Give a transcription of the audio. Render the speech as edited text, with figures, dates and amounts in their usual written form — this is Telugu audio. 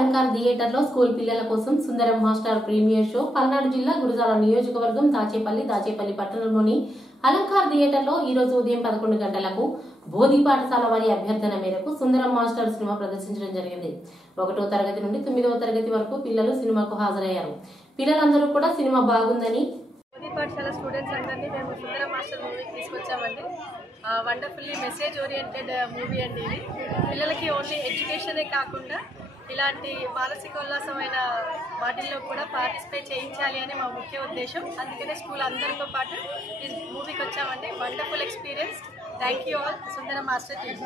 అలంకార్ థియేటర్లో స్కూల్ పిల్లల కోసం సుందరం మాస్టర్ ప్రీమియర్ షో పల్నాడు జిల్లా గురజాల నియోజకవర్గం దాచేపల్లి పట్టణంలోని అలంకార్ థియేటర్లో ఈ రోజు ఉదయం 11 గంటలకు బోధి పాఠశాల వారి అభ్యర్థన మేరకు సుందరం మాస్టర్ సినిమా ప్రదర్శించడం జరిగింది. 1వ తరగతి నుండి 9వ తరగతి వరకు పిల్లలు సినిమాకు హాజరయ్యారు. పిల్లలందరూ కూడా సినిమా బాగుందని బోధి పాఠశాల స్టూడెంట్స్ అందరినీ మేము సుందరం మాస్టర్ మూవీకి తీసుకొచ్చామండి. వండర్ఫుల్లీ మెసేజ్ ఓరియంటెడ్ మూవీ అండి. ఇది పిల్లలకి ఓన్లీ ఎడ్యుకేషనే కాకుండా ఇలాంటి మానసిక ఉల్లాసమైన వాటిల్లో కూడా పార్టిసిపేట్ చేయించాలి అని మా ముఖ్య ఉద్దేశం. అందుకనే స్కూల్ అందరితో పాటు ఈ మూవీకి వచ్చామండి. Wonderful experience. Thank you all. Sundaram master team.